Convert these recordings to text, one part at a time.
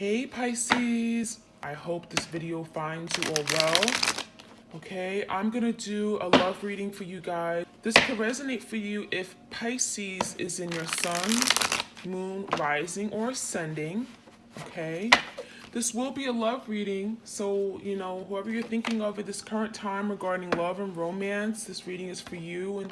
Hey Pisces, I hope this video finds you all well. Okay, I'm gonna do a love reading for you guys. This could resonate for you if Pisces is in your sun, moon, rising, or ascending. Okay, this will be a love reading, so whoever you're thinking of at this current time regarding love and romance, this reading is for you and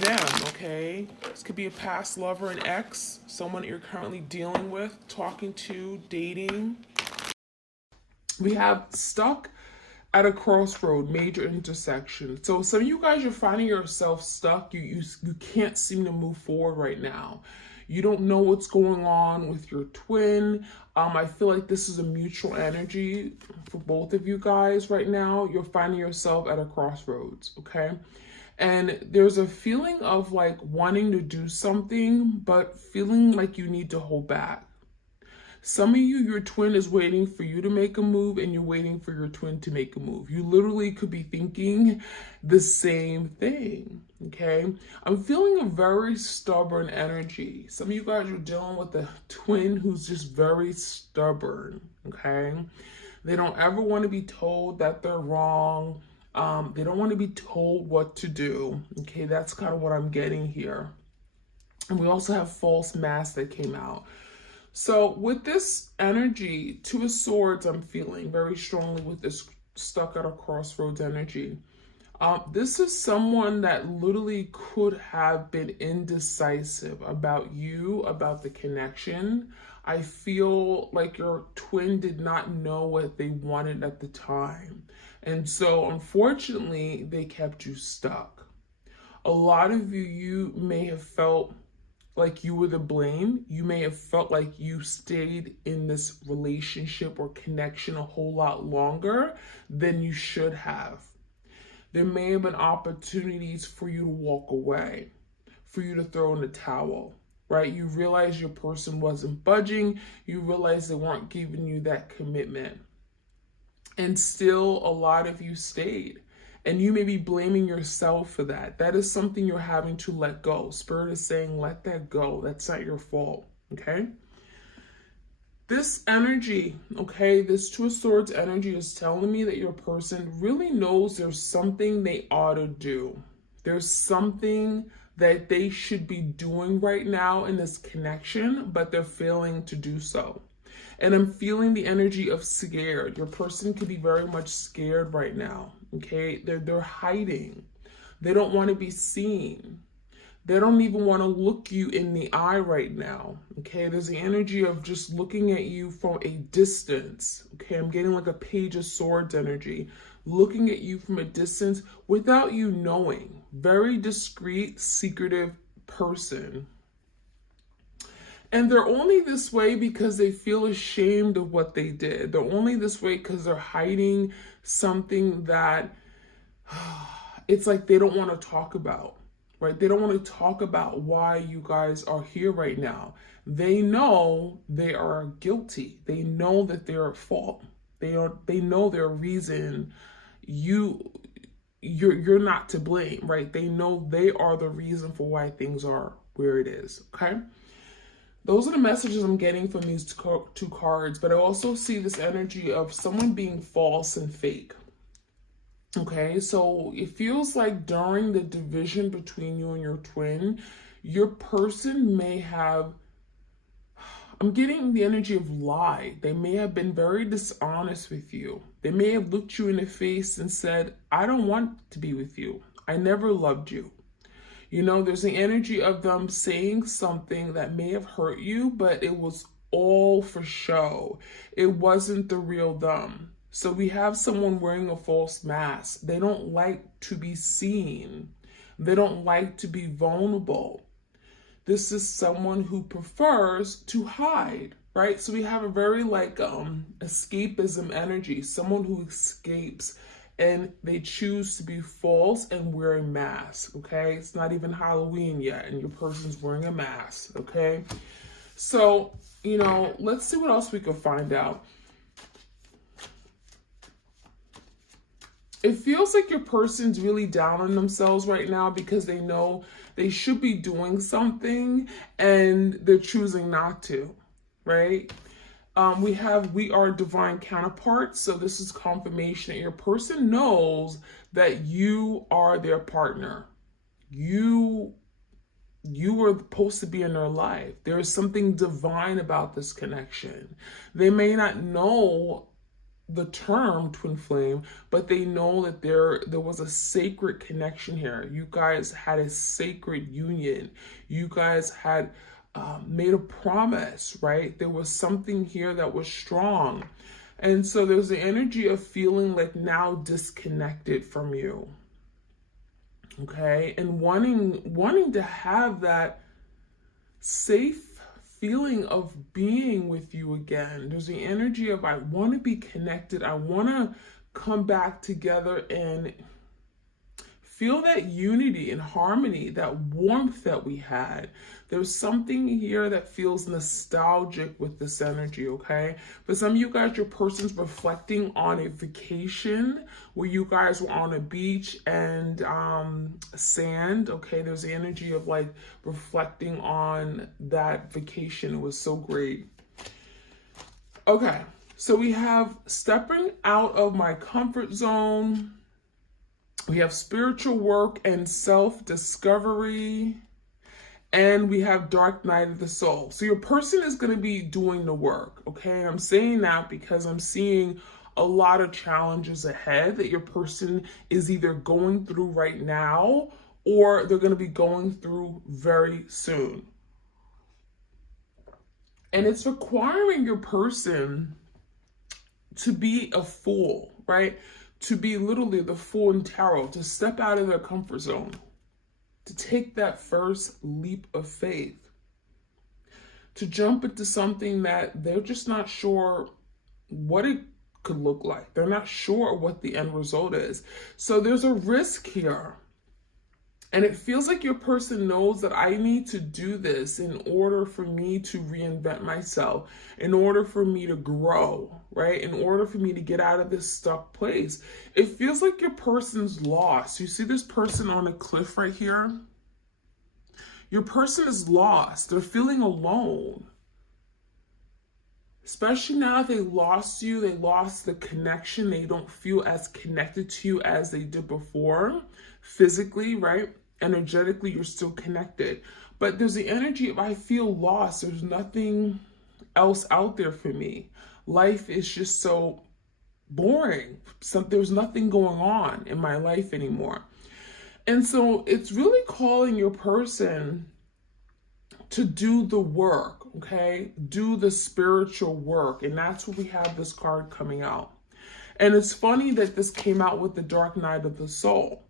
them. Okay, this could be a past lover, an ex, someone you're currently dealing with, talking to, dating. We have stuck at a crossroad, major intersection. So some of you guys, you're finding yourself stuck. You can't seem to move forward right now. You don't know what's going on with your twin. I feel like this is a mutual energy for both of you guys right now. You're finding yourself at a crossroads, okay? And there's a feeling of like wanting to do something, but feeling like you need to hold back. Some of you, your twin is waiting for you to make a move and you're waiting for your twin to make a move. You literally could be thinking the same thing, okay? I'm feeling a very stubborn energy. Some of you guys are dealing with a twin who's just very stubborn, okay? They don't ever want to be told that they're wrong. They don't want to be told what to do, okay? That's kind of what I'm getting here. And we also have false mask that came out. So with this energy, Two of Swords, I'm feeling very strongly with this stuck at a crossroads energy. This is someone that literally could have been indecisive about you, about the connection. I feel like your twin did not know what they wanted at the time. And so unfortunately, they kept you stuck. A lot of you may have felt like you were the blame. You may have felt like you stayed in this relationship or connection a whole lot longer than you should have. There may have been opportunities for you to walk away, for you to throw in the towel, right? You realize your person wasn't budging. You realize they weren't giving you that commitment. And still, a lot of you stayed. And you may be blaming yourself for that. That is something you're having to let go. Spirit is saying, let that go. That's not your fault, okay? This energy, okay, this Two of Swords energy is telling me that your person really knows there's something they ought to do. There's something that they should be doing right now in this connection, but they're failing to do so. And I'm feeling the energy of scared. Your person could be very much scared right now, okay? They're hiding. They don't want to be seen. They don't even want to look you in the eye right now, okay? There's the energy of just looking at you from a distance, okay? I'm getting like a Page of Swords energy, looking at you from a distance without you knowing. Very discreet, secretive person. And they're only this way because they feel ashamed of what they did. They're only this way because they're hiding something that it's like they don't want to talk about, right? They don't want to talk about why you guys are here right now. They know they are guilty. They know that they're at fault. They know their reason. You're not to blame, right? They know they are the reason for why things are where it is, okay? Those are the messages I'm getting from these two cards, but I also see this energy of someone being false and fake. Okay, so it feels like during the division between you and your twin, your person may have, I'm getting the energy of lie. They may have been very dishonest with you. They may have looked you in the face and said, I don't want to be with you. I never loved you. You know, there's the energy of them saying something that may have hurt you, but it was all for show. It wasn't the real them. So we have someone wearing a false mask. They don't like to be seen. They don't like to be vulnerable. This is someone who prefers to hide, right? So we have a very like escapism energy, someone who escapes and they choose to be false and wear a mask, okay? It's not even Halloween yet, and your person's wearing a mask, okay? So, let's see what else we can find out. It feels like your person's really down on themselves right now because they know they should be doing something and they're choosing not to, right? We are divine counterparts. So this is confirmation that your person knows that you are their partner. You were supposed to be in their life. There is something divine about this connection. They may not know the term twin flame, but they know that there was a sacred connection here. You guys had a sacred union. You guys had made a promise, right? There was something here that was strong. And so there's the energy of feeling like now disconnected from you. Okay, and wanting to have that safe feeling of being with you again. There's the energy of I want to be connected. I want to come back together and feel that unity and harmony, that warmth that we had. There's something here that feels nostalgic with this energy, okay? For some of you guys, your person's reflecting on a vacation where you guys were on a beach and sand, okay? There's the energy of like reflecting on that vacation. It was so great. Okay, so we have stepping out of my comfort zone. We have spiritual work and self-discovery. And we have dark night of the soul. So your person is going to be doing the work, okay? And I'm saying that because I'm seeing a lot of challenges ahead that your person is either going through right now or they're going to be going through very soon. And it's requiring your person to be a fool, right? To be literally the fool in tarot, to step out of their comfort zone, to take that first leap of faith, to jump into something that they're just not sure what it could look like. They're not sure what the end result is. So there's a risk here. And it feels like your person knows that I need to do this in order for me to reinvent myself, in order for me to grow, right? In order for me to get out of this stuck place. It feels like your person's lost. You see this person on a cliff right here? Your person is lost. They're feeling alone. Especially now that they lost you, they lost the connection. They don't feel as connected to you as they did before. Physically, right? Energetically, you're still connected. But there's the energy of I feel lost. There's nothing else out there for me. Life is just so boring. There's nothing going on in my life anymore. And so it's really calling your person to do the work, okay? Do the spiritual work. And that's what we have this card coming out. And it's funny that this came out with the dark night of the soul,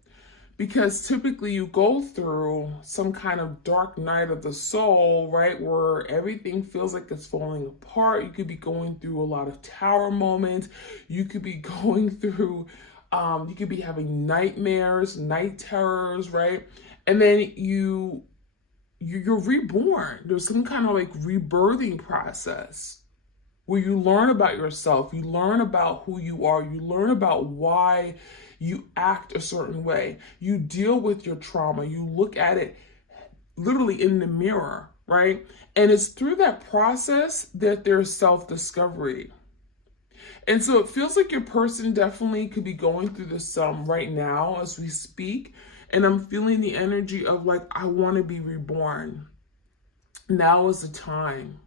because typically you go through some kind of dark night of the soul, right? Where everything feels like it's falling apart. You could be going through a lot of tower moments. You could be going through, you could be having nightmares, night terrors, right? And then you're reborn. There's some kind of like rebirthing process where you learn about yourself, you learn about who you are, you learn about why you act a certain way, you deal with your trauma, you look at it literally in the mirror, right? And it's through that process that there's self-discovery. And so it feels like your person definitely could be going through this right now as we speak. And I'm feeling the energy of like, I want to be reborn. Now is the time,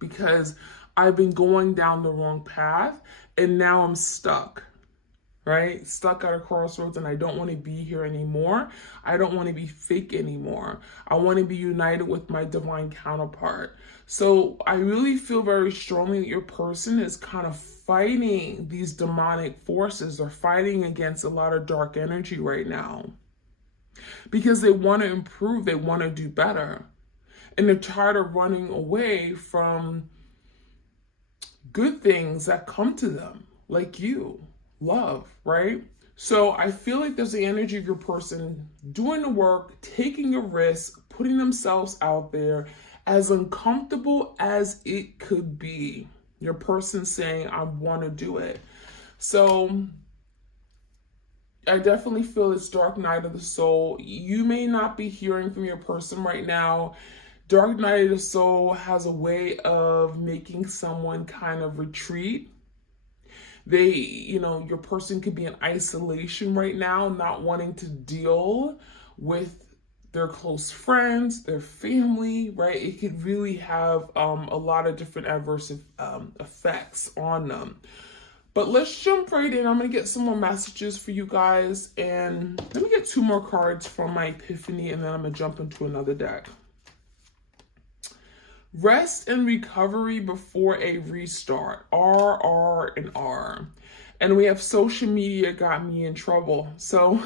because I've been going down the wrong path and now I'm stuck, right? Stuck at a crossroads, and I don't want to be here anymore. I don't want to be fake anymore. I want to be united with my divine counterpart. So I really feel very strongly that your person is kind of fighting these demonic forces. They're fighting against a lot of dark energy right now because they want to improve. They want to do better. And they're tired of running away from good things that come to them, like you, love, right? So I feel like there's the energy of your person doing the work, taking a risk, putting themselves out there, as uncomfortable as it could be. Your person saying, I want to do it. So I definitely feel this dark night of the soul. You may not be hearing from your person right now. Dark night of the soul has a way of making someone kind of retreat. They, your person could be in isolation right now, not wanting to deal with their close friends, their family, right? It could really have a lot of different adverse effects on them. But let's jump right in. I'm going to get some more messages for you guys. And let me get 2 more cards from my epiphany, and then I'm going to jump into another deck. Rest and recovery before a restart. R, and R. And we have social media got me in trouble. So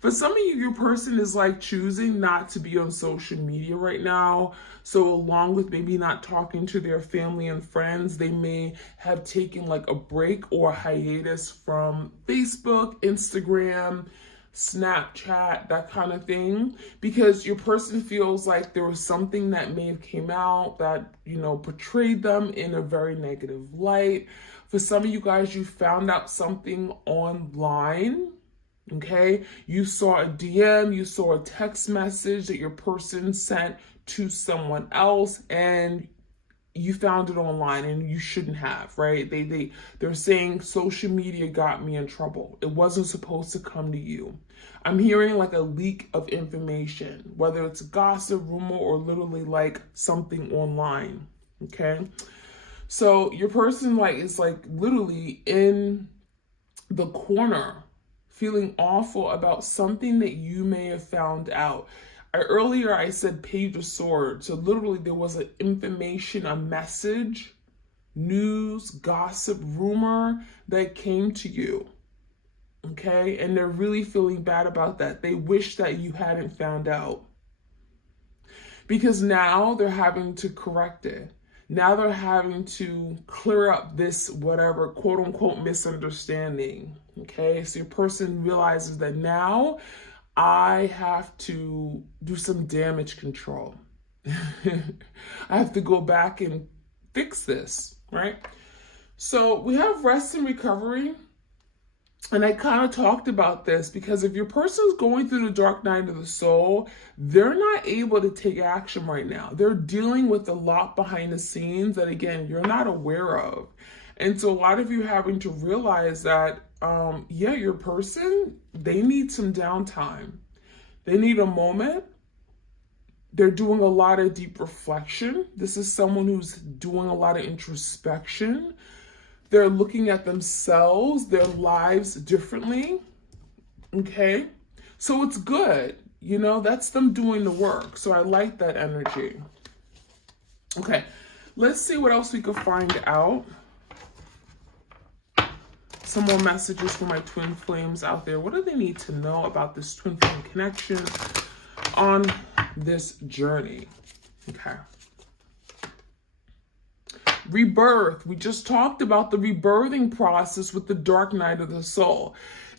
for some of you, your person is like choosing not to be on social media right now. So along with maybe not talking to their family and friends, they may have taken like a break or a hiatus from Facebook, Instagram, Snapchat, that kind of thing, because your person feels like there was something that may have came out that, portrayed them in a very negative light. For some of you guys, you found out something online, okay? You saw a DM, you saw a text message that your person sent to someone else, and you found it online and you shouldn't have, right? They're saying social media got me in trouble. It wasn't supposed to come to you. I'm hearing like a leak of information, whether it's gossip, rumor, or literally like something online, okay? So your person is literally in the corner feeling awful about something that you may have found out. Earlier I said Page of Swords. So literally there was an information, a message, news, gossip, rumor that came to you. Okay? And they're really feeling bad about that. They wish that you hadn't found out. Because now they're having to correct it. Now they're having to clear up this whatever quote unquote misunderstanding. Okay? So your person realizes that now I have to do some damage control. I have to go back and fix this, right? So we have rest and recovery. And I kind of talked about this because if your person's going through the dark night of the soul, they're not able to take action right now. They're dealing with a lot behind the scenes that, again, you're not aware of. And so a lot of you having to realize that, your person, they need some downtime. They need a moment. They're doing a lot of deep reflection. This is someone who's doing a lot of introspection. They're looking at themselves, their lives differently. Okay? So it's good. That's them doing the work. So I like that energy. Okay. Let's see what else we could find out. Some more messages for my twin flames out there. What do they need to know about this twin flame connection on this journey? Okay. Rebirth. We just talked about the rebirthing process with the dark night of the soul.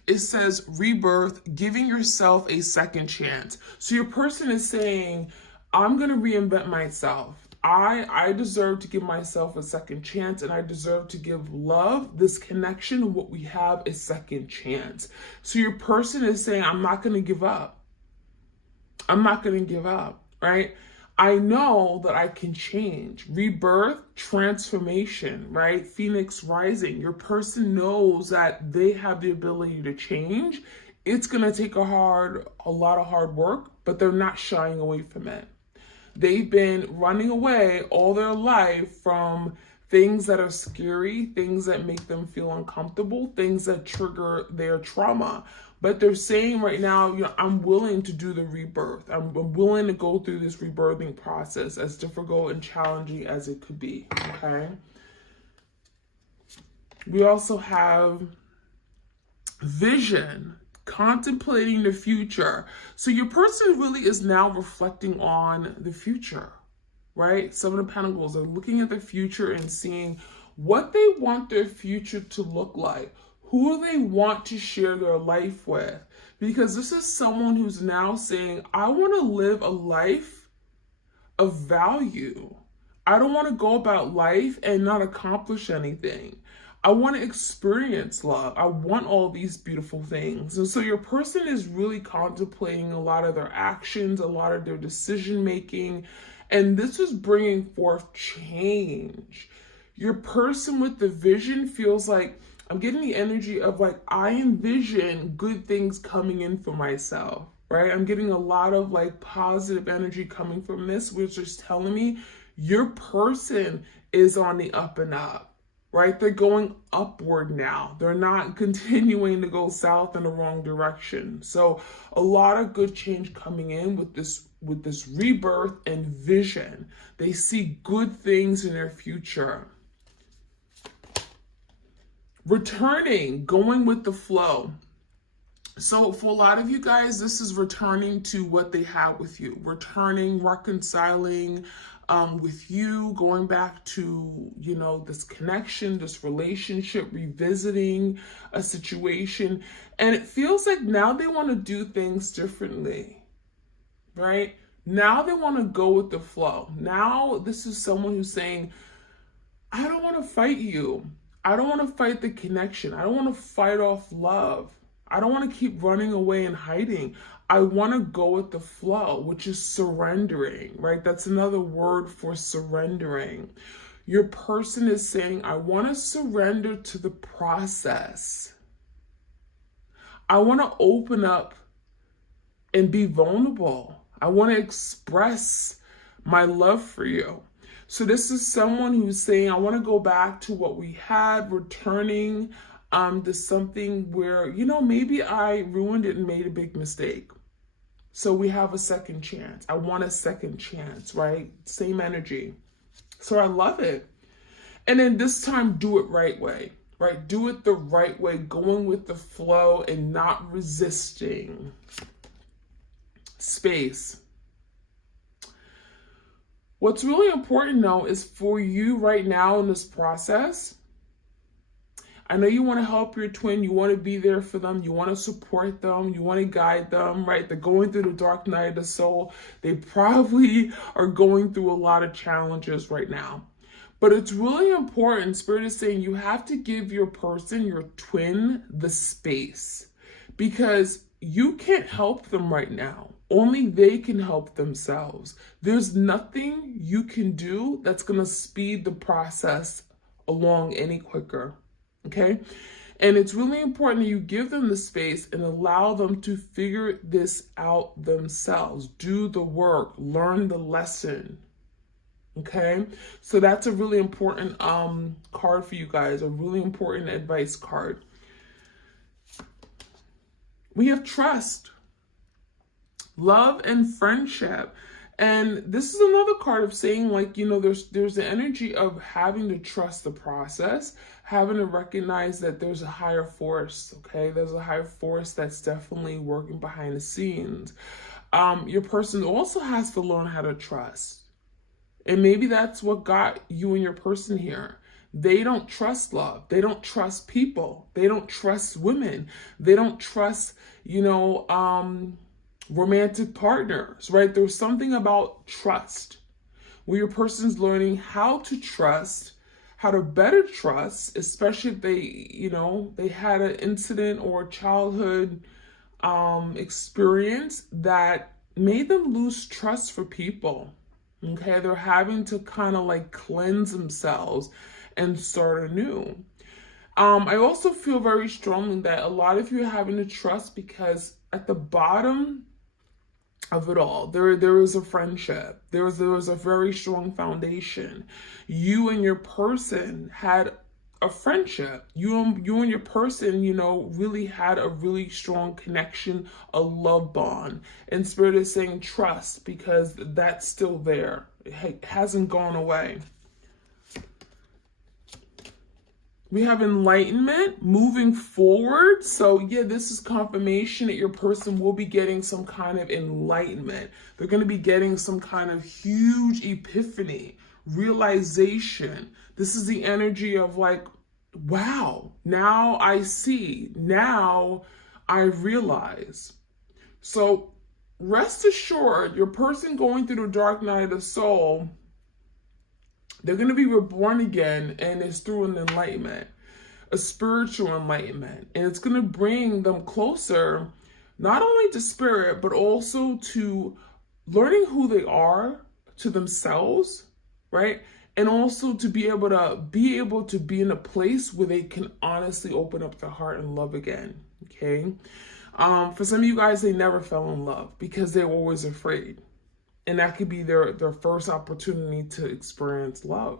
It says rebirth, giving yourself a second chance. So your person is saying, I'm going to reinvent myself. I deserve to give myself a second chance, and I deserve to give love, this connection, what we have, a second chance. So your person is saying, I'm not going to give up. I'm not going to give up, right? I know that I can change. Rebirth, transformation, right? Phoenix rising. Your person knows that they have the ability to change. It's going to take a lot of hard work, but they're not shying away from it. They've been running away all their life from things that are scary, things that make them feel uncomfortable, things that trigger their trauma. But they're saying right now, I'm willing to do the rebirth. I'm willing to go through this rebirthing process, as difficult and challenging as it could be, okay? We also have vision, contemplating the future. So your person really is now reflecting on the future, right? Seven of Pentacles are looking at the future and seeing what they want their future to look like. Who they want to share their life with. Because this is someone who's now saying, I want to live a life of value. I don't want to go about life and not accomplish anything. I want to experience love. I want all these beautiful things. And so your person is really contemplating a lot of their actions, a lot of their decision making, And this is bringing forth change. Your person with the vision feels like, I'm getting the energy of like, I envision good things coming in for myself, right? I'm getting a lot of like positive energy coming from this, which is telling me your person is on the up and up, right? They're going upward now. They're not continuing to go south in the wrong direction. So a lot of good change coming in with this rebirth and vision. They see good things in their future. Returning, going with the flow. So for a lot of you guys, this is returning to what they had with you. Returning, reconciling with you, going back to, you know, this connection, this relationship, revisiting a situation. And it feels like now they want to do things differently, right? Now they want to go with the flow. Now this is someone who's saying, I don't want to fight you. I don't want to fight the connection. I don't want to fight off love. I don't want to keep running away and hiding. I want to go with the flow, which is surrendering, right? That's another word for surrendering. Your person is saying, I want to surrender to the process. I want to open up and be vulnerable. I want to express my love for you. So this is someone who's saying, I want to go back to what we had, returning to something where, you know, maybe I ruined it and made a big mistake. So we have a second chance. I want a second chance, right? Same energy. So I love it. And then this time, do it right way, right? Do it the right way, going with the flow and not resisting. Space. What's really important though is for you right now in this process, I know you want to help your twin, you want to be there for them, you want to support them, you want to guide them, right? They're going through the dark night of the soul. They probably are going through a lot of challenges right now. But it's really important, Spirit is saying you have to give your person, your twin, the space. Because you can't help them right now. Only they can help themselves. There's nothing you can do that's going to speed the process along any quicker. Okay? And it's really important that you give them the space and allow them to figure this out themselves. Do the work. Learn the lesson. Okay? So that's a really important card for you guys. A really important advice card. We have trust, love, and friendship. And this is another card of saying, like, you know, there's the energy of having to trust the process, having to recognize that there's a higher force, okay? There's a higher force that's definitely working behind the scenes. Your person also has to learn how to trust. And maybe that's what got you and your person here. They don't trust love. They don't trust people. They don't trust women. They don't trust, you know, romantic partners, right? There's something about trust where your person's learning how to trust, how to better trust, especially if they, you know, they had an incident or a childhood experience that made them lose trust for people. Okay, they're having to kind of like cleanse themselves and start anew. I also feel very strongly that a lot of you are having to trust because at the bottom of it all, there is a friendship. There was a very strong foundation. You and your person had a friendship. You and your person, you know, really had a really strong connection, a love bond. And Spirit is saying trust because that's still there. It hasn't gone away. We have enlightenment, moving forward. So yeah, this is confirmation that your person will be getting some kind of enlightenment. They're going to be getting some kind of huge epiphany, realization. This is the energy of like, wow, now I see, now I realize. So rest assured, your person going through the dark night of the soul, they're going to be reborn again, and it's through an enlightenment, a spiritual enlightenment. And it's going to bring them closer, not only to spirit, but also to learning who they are, to themselves, right? And also to be able to be in a place where they can honestly open up their heart and love again. Okay. For some of you guys, they never fell in love because they were always afraid. And that could be their first opportunity to experience love.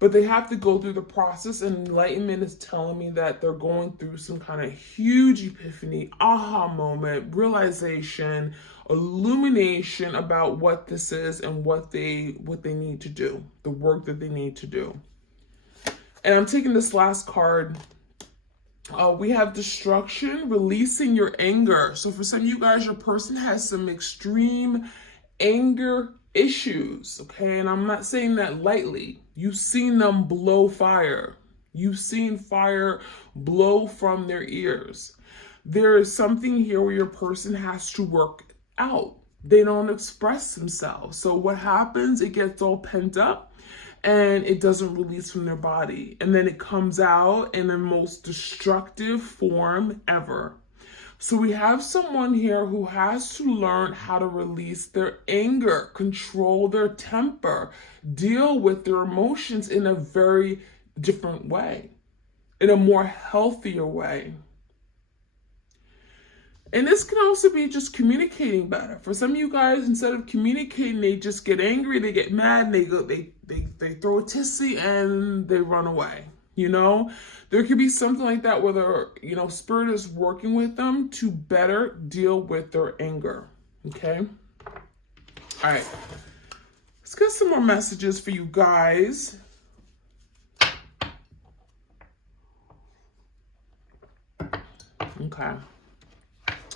But they have to go through the process, and enlightenment is telling me that they're going through some kind of huge epiphany, aha moment, realization, illumination about what this is and what they need to do, the work that they need to do. And I'm taking this last card. We have destruction, releasing your anger. So for some of you guys, your person has some extreme anger issues, okay? And I'm not saying that lightly. You've seen them blow fire. You've seen fire blow from their ears. There is something here where your person has to work out. They don't express themselves. So what happens, it gets all pent up and it doesn't release from their body. And then it comes out in the most destructive form ever. So we have someone here who has to learn how to release their anger, control their temper, deal with their emotions in a very different way, in a more healthier way. And this can also be just communicating better. For some of you guys, instead of communicating, they just get angry, they get mad, and they throw a tissy and they run away. You know, there could be something like that where their, spirit is working with them to better deal with their anger. Okay. All right. Let's get some more messages for you guys. Okay.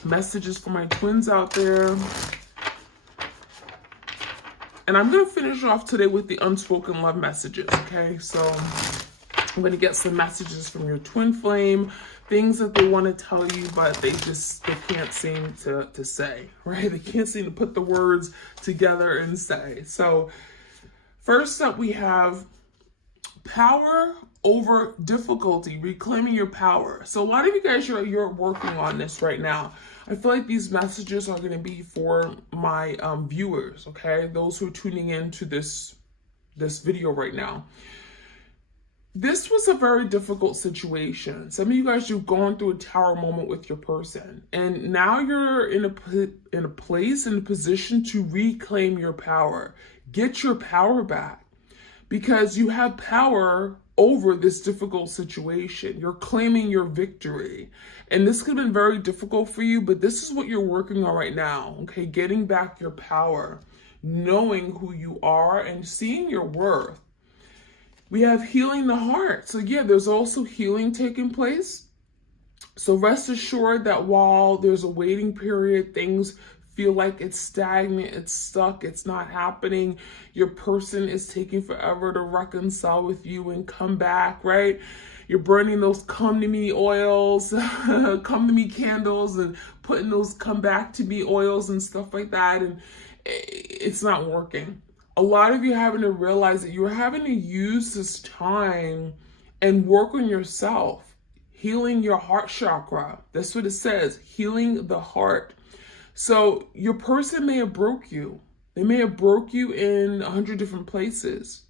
Messages for my twins out there. And I'm going to finish off today with the unspoken love messages. Okay. So I'm going to get some messages from your twin flame, things that they want to tell you, but they can't seem to say, right? They can't seem to put the words together and say. So first up, we have power over difficulty, reclaiming your power. So a lot of you guys, you're working on this right now. I feel like these messages are going to be for my viewers, okay? Those who are tuning into this video right now. This was a very difficult situation. Some of you guys, you've gone through a tower moment with your person, and now you're in a place, in a position to reclaim your power. Get your power back, because you have power over this difficult situation. You're claiming your victory, and this could have been very difficult for you, but this is what you're working on right now, okay? Getting back your power, knowing who you are, and seeing your worth. We have healing the heart. So yeah, there's also healing taking place. So rest assured that while there's a waiting period, things feel like it's stagnant, it's stuck, it's not happening. Your person is taking forever to reconcile with you and come back, right? You're burning those come to me oils, come to me candles, and putting those come back to me oils and stuff like that. And it's not working. A lot of you having to realize that you're having to use this time and work on yourself, healing your heart chakra. That's what it says, healing the heart. So your person may have broke you. They may have broke you in 100 different places.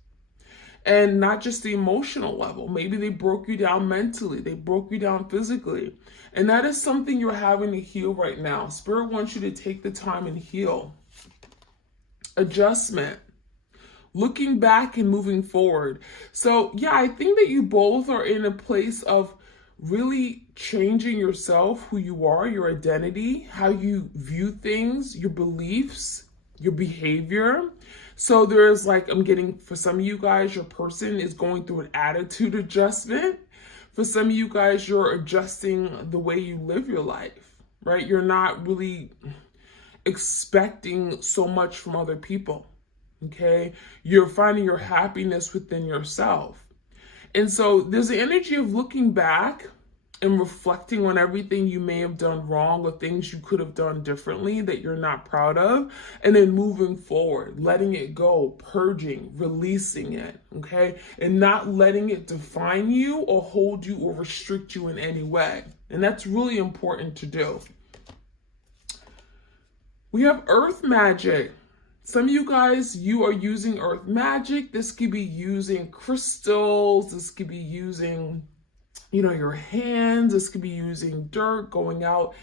And not just the emotional level. Maybe they broke you down mentally. They broke you down physically. And that is something you're having to heal right now. Spirit wants you to take the time and heal. Adjustment. Looking back and moving forward. So yeah, I think that you both are in a place of really changing yourself, who you are, your identity, how you view things, your beliefs, your behavior. So there's I'm getting, for some of you guys, your person is going through an attitude adjustment. For some of you guys, you're adjusting the way you live your life, right? You're not really expecting so much from other people. Okay, you're finding your happiness within yourself. And so there's the energy of looking back and reflecting on everything you may have done wrong or things you could have done differently that you're not proud of, and then moving forward, letting it go, purging, releasing it, okay? And not letting it define you or hold you or restrict you in any way. And that's really important to do. We have earth magic. Some of you guys, you are using earth magic. This could be using crystals. This could be using, your hands. This could be using dirt, going out,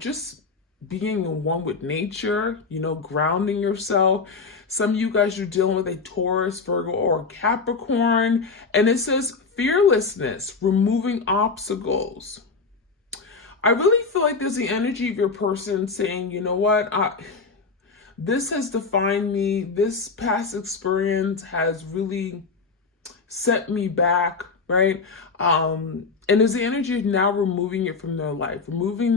just being in one with nature, grounding yourself. Some of you guys are dealing with a Taurus, Virgo, or a Capricorn. And it says fearlessness, removing obstacles. I really feel like there's the energy of your person saying, you know what, this has defined me. This past experience has really set me back, right? And there's the energy of now removing it from their life, removing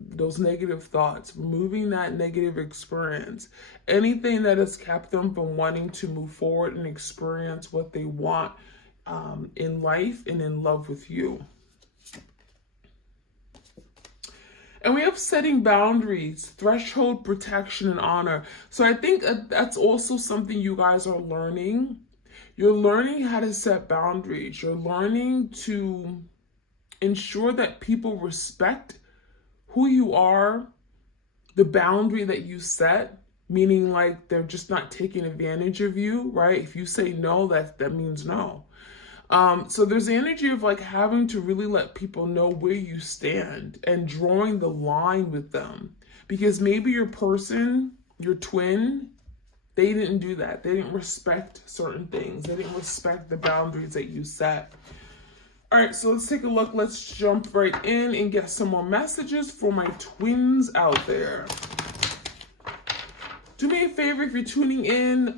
those negative thoughts, removing that negative experience, anything that has kept them from wanting to move forward and experience what they want in life and in love with you. And we have setting boundaries, threshold, protection, and honor. So I think that's also something you guys are learning. You're learning how to set boundaries. You're learning to ensure that people respect who you are, the boundary that you set, meaning like they're just not taking advantage of you, right? If you say no, that means no. So there's the energy of like having to really let people know where you stand and drawing the line with them. Because maybe your person, your twin, they didn't do that. They didn't respect certain things. They didn't respect the boundaries that you set. All right, so let's take a look. Let's jump right in and get some more messages for my twins out there. Do me a favor if you're tuning in,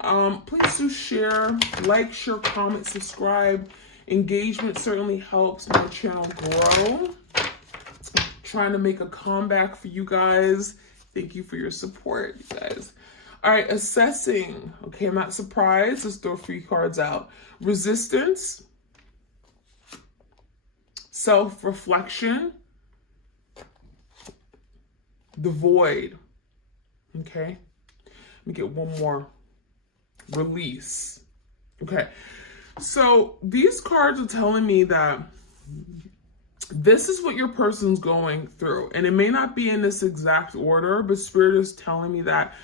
please do share, like, share, comment, subscribe. Engagement certainly helps my channel grow. Trying to make a comeback for you guys. Thank you for your support, you guys. All right, assessing. Okay, I'm not surprised. Let's throw 3 cards out. Resistance. Self-reflection. The void. Okay. Let me get one more. Release. Okay. So these cards are telling me that this is what your person's going through. And it may not be in this exact order, but Spirit is telling me that,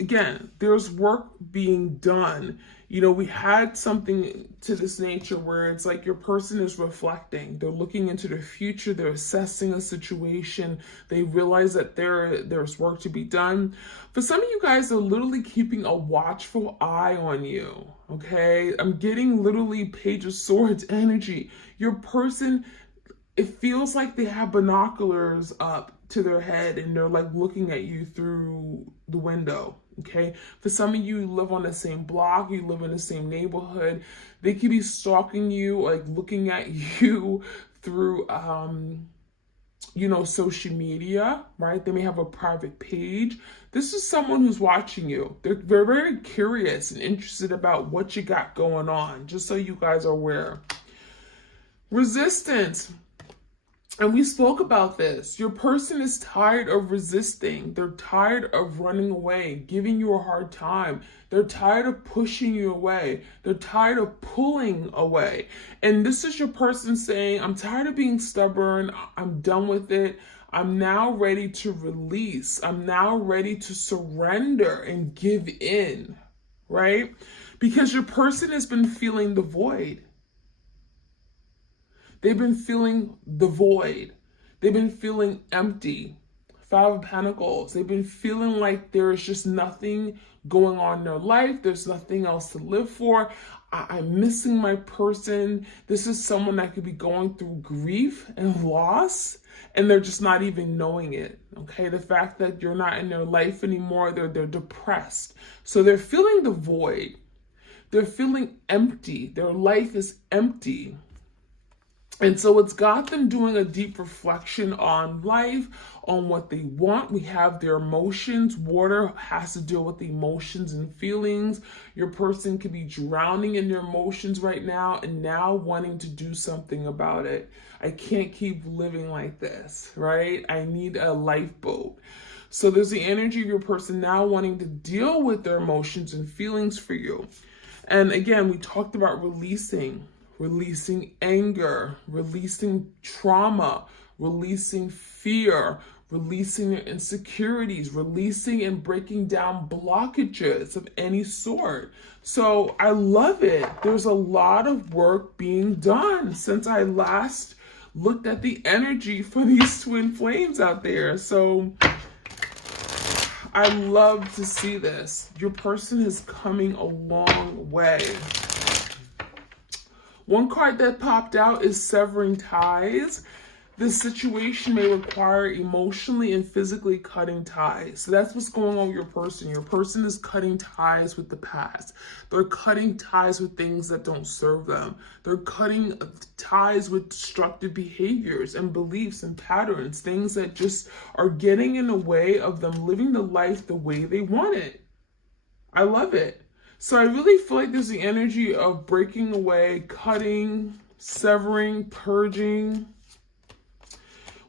again, there's work being done. We had something to this nature where it's like your person is reflecting. They're looking into their future. They're assessing a situation. They realize that there's work to be done. For some of you guys, they're literally keeping a watchful eye on you, okay? I'm getting literally Page of Swords energy. Your person, it feels like they have binoculars up to their head and they're like looking at you through the window. Okay, for some of you live on the same block, you live in the same neighborhood, they could be stalking you, like looking at you through, social media, right? They may have a private page. This is someone who's watching you. They're very curious and interested about what you got going on, just so you guys are aware. Resistance. And we spoke about this. Your person is tired of resisting. They're tired of running away, giving you a hard time. They're tired of pushing you away. They're tired of pulling away. And this is your person saying, I'm tired of being stubborn. I'm done with it. I'm now ready to release. I'm now ready to surrender and give in, right? Because your person has been feeling the void. They've been feeling the void. They've been feeling empty. 5 of Pentacles. They've been feeling like there is just nothing going on in their life. There's nothing else to live for. I'm missing my person. This is someone that could be going through grief and loss, and they're just not even knowing it. Okay, the fact that you're not in their life anymore, they're depressed. So they're feeling the void. They're feeling empty. Their life is empty. And so it's got them doing a deep reflection on life, on what they want. We have their emotions. Water has to deal with emotions and feelings. Your person could be drowning in their emotions right now and now wanting to do something about it. I can't keep living like this, right? I need a lifeboat. So there's the energy of your person now wanting to deal with their emotions and feelings for you. And again, we talked about releasing anger, releasing trauma, releasing fear, releasing their insecurities, releasing and breaking down blockages of any sort. So I love it. There's a lot of work being done since I last looked at the energy for these twin flames out there. So I love to see this. Your person is coming a long way. One card that popped out is severing ties. This situation may require emotionally and physically cutting ties. So that's what's going on with your person. Your person is cutting ties with the past. They're cutting ties with things that don't serve them. They're cutting ties with destructive behaviors and beliefs and patterns, things that just are getting in the way of them living the life the way they want it. I love it. So I really feel like there's the energy of breaking away, cutting, severing, purging.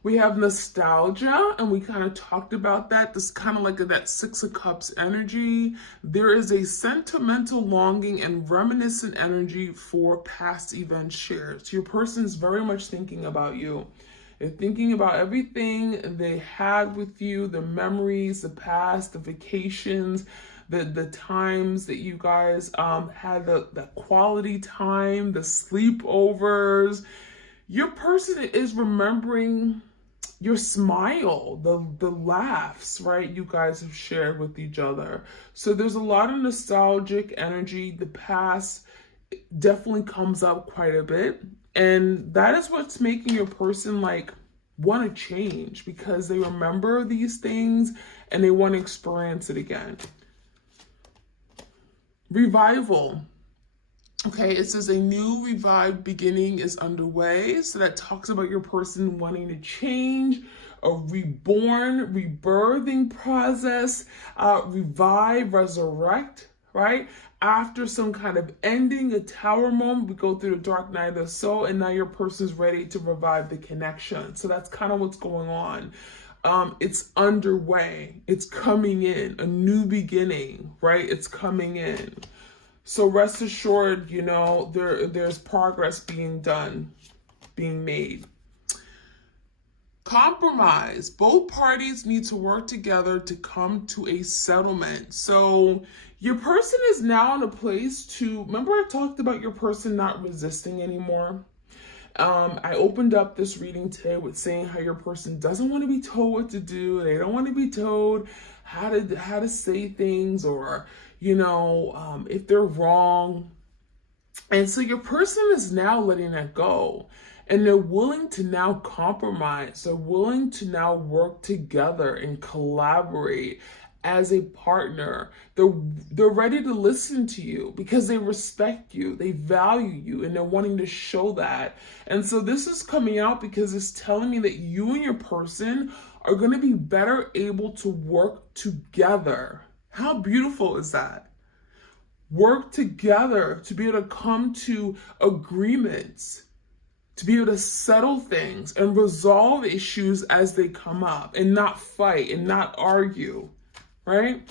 We have nostalgia, and we kind of talked about that. This kind of like that Six of Cups energy. There is a sentimental longing and reminiscent energy for past events shared. So your person is very much thinking about you. They're thinking about everything they had with you, the memories, the past, the vacations, the times that you guys had the quality time, the sleepovers. Your person is remembering your smile, the laughs, right? You guys have shared with each other. So there's a lot of nostalgic energy. The past definitely comes up quite a bit. And that is what's making your person like want to change, because they remember these things and they want to experience it again. Revival. Okay, it says a new revived beginning is underway. So that talks about your person wanting to change, a reborn, rebirthing process, revive, resurrect, right? After some kind of ending, a tower moment, we go through the dark night of the soul, and now your person's ready to revive the connection. So that's kind of what's going on. It's underway. It's coming in, a new beginning, right? It's coming in. So rest assured, you know, there's progress being done, being made. Compromise. Both parties need to work together to come to a settlement. So your person is now in a place to, remember I talked about your person not resisting anymore? I opened up this reading today with saying how your person doesn't want to be told what to do. They don't want to be told how to say things, or, you know, if they're wrong. And so your person is now letting that go. And they're willing to now compromise. They're willing to now work together and collaborate as a partner. They're ready to listen to you because they respect you, they value you, and they're wanting to show that. And so this is coming out because it's telling me that you and your person are going to be better able to work together. How beautiful is that? Work together to be able to come to agreements, to be able to settle things and resolve issues as they come up, and not fight and not argue. Right?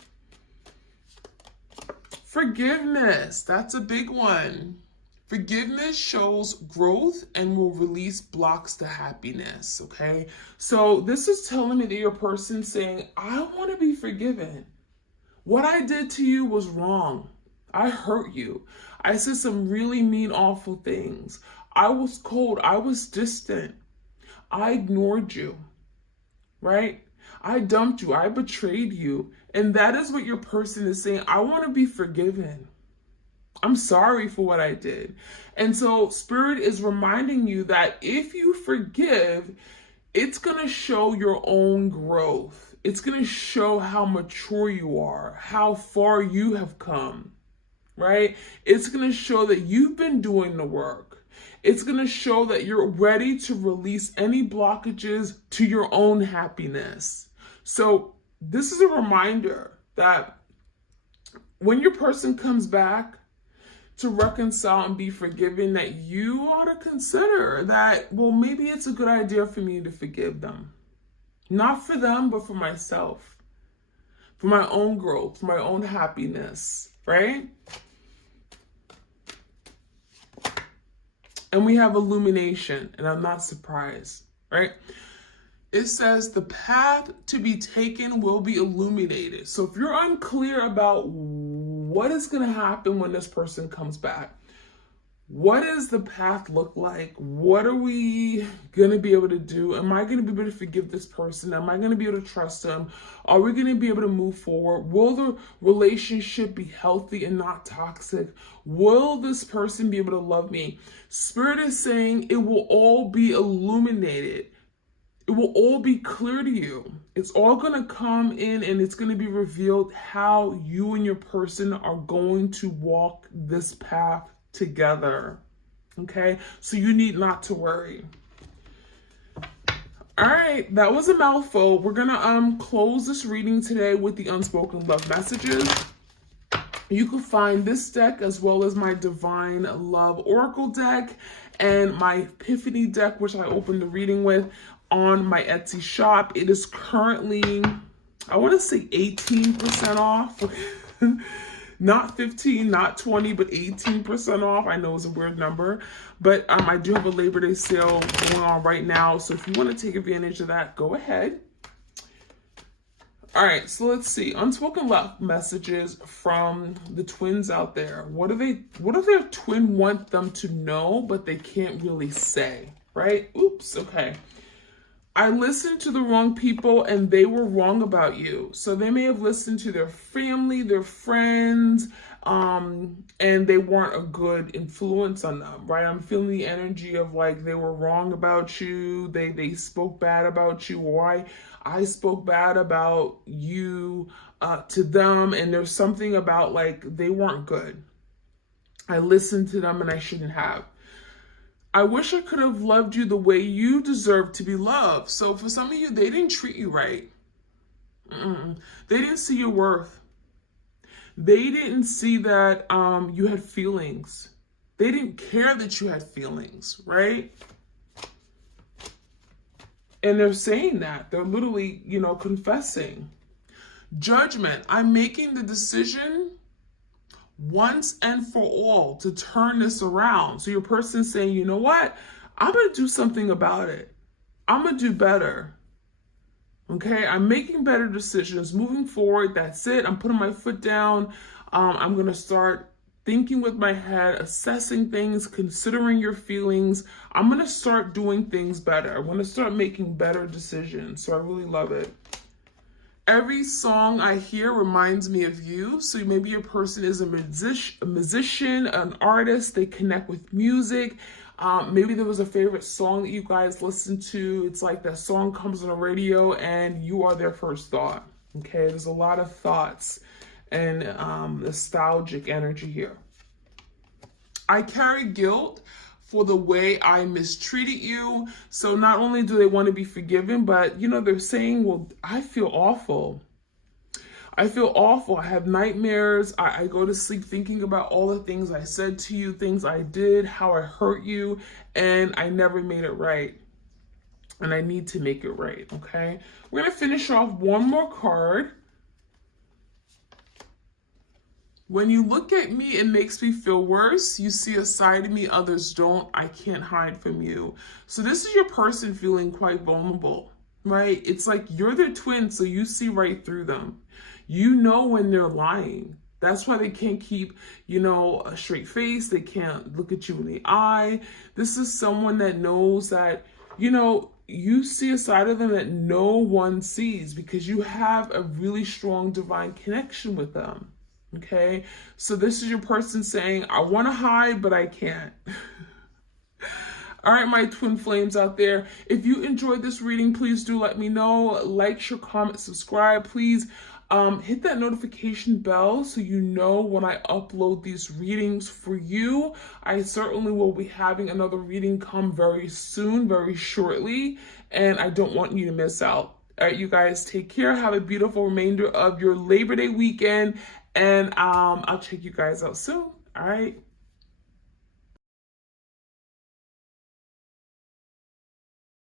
Forgiveness. That's a big one. Forgiveness shows growth and will release blocks to happiness. Okay? So this is telling me that your person saying, I want to be forgiven. What I did to you was wrong. I hurt you. I said some really mean, awful things. I was cold. I was distant. I ignored you. Right? I dumped you. I betrayed you. And that is what your person is saying. I want to be forgiven. I'm sorry for what I did. And so Spirit is reminding you that if you forgive, it's going to show your own growth. It's going to show how mature you are, how far you have come, right? It's going to show that you've been doing the work. It's going to show that you're ready to release any blockages to your own happiness. So this is a reminder that when your person comes back to reconcile and be forgiven, that you ought to consider that, well, maybe it's a good idea for me to forgive them. Not for them, but for myself. For my own growth, for my own happiness, right? And we have illumination, and I'm not surprised, right? It says the path to be taken will be illuminated. So if you're unclear about what is going to happen when this person comes back, what does the path look like? What are we going to be able to do? Am I going to be able to forgive this person? Am I going to be able to trust them? Are we going to be able to move forward? Will the relationship be healthy and not toxic? Will this person be able to love me? Spirit is saying it will all be illuminated. It will all be clear to you. It's all going to come in and it's going to be revealed how you and your person are going to walk this path together. Okay? So you need not to worry. All right, that was a mouthful. We're going to close this reading today with the unspoken love messages. You can find this deck as well as my Divine Love Oracle deck and my Epiphany deck, which I opened the reading with, on my Etsy shop. It is currently, I want to say 18% off. Not 15, not 20, but 18% off. I know it's a weird number, but I do have a Labor Day sale going on right now. So if you want to take advantage of that, go ahead. All right, so let's see. Unspoken love messages from the twins out there. What do their twin want them to know, but they can't really say, right? Oops, okay. I listened to the wrong people and they were wrong about you. So they may have listened to their family, their friends, and they weren't a good influence on them, right? I'm feeling the energy of like they were wrong about you. They spoke bad about you, or I spoke bad about you to them. And there's something about like they weren't good. I listened to them and I shouldn't have. I wish I could have loved you the way you deserve to be loved. So for some of you, they didn't treat you right. They didn't see your worth. They didn't see that you had feelings. They didn't care that you had feelings, right? And they're saying that. They're literally, confessing. Judgment. I'm making the decision once and for all to turn this around. So your person's saying, you know what? I'm going to do something about it. I'm going to do better. Okay? I'm making better decisions. Moving forward, that's it. I'm putting my foot down. I'm going to start thinking with my head, assessing things, considering your feelings. I'm going to start doing things better. I'm going to start making better decisions. So I really love it. Every song I hear reminds me of you. So maybe your person is a musician, an artist. They connect with music. Maybe there was a favorite song that you guys listen to. It's like that song comes on the radio and you are their first thought. Okay, there's a lot of thoughts and nostalgic energy here. I carry guilt for the way I mistreated you. So not only do they want to be forgiven, but they're saying, well, I feel awful. I feel awful. I have nightmares. I go to sleep thinking about all the things I said to you, things I did, how I hurt you, and I never made it right. And I need to make it right, okay? We're going to finish off one more card. When you look at me, it makes me feel worse. You see a side of me others don't. I can't hide from you. So this is your person feeling quite vulnerable, right? It's like you're their twin, so you see right through them. You know when they're lying. That's why they can't keep, a straight face. They can't look at you in the eye. This is someone that knows that, you see a side of them that no one sees because you have a really strong divine connection with them. Okay, so this is your person saying, I want to hide, but I can't. All right, my twin flames out there. If you enjoyed this reading, please do let me know. Like, share, comment, subscribe. Please hit that notification bell so you know when I upload these readings for you. I certainly will be having another reading come very soon, very shortly, and I don't want you to miss out. All right, you guys, take care. Have a beautiful remainder of your Labor Day weekend. And I'll check you guys out soon. All right.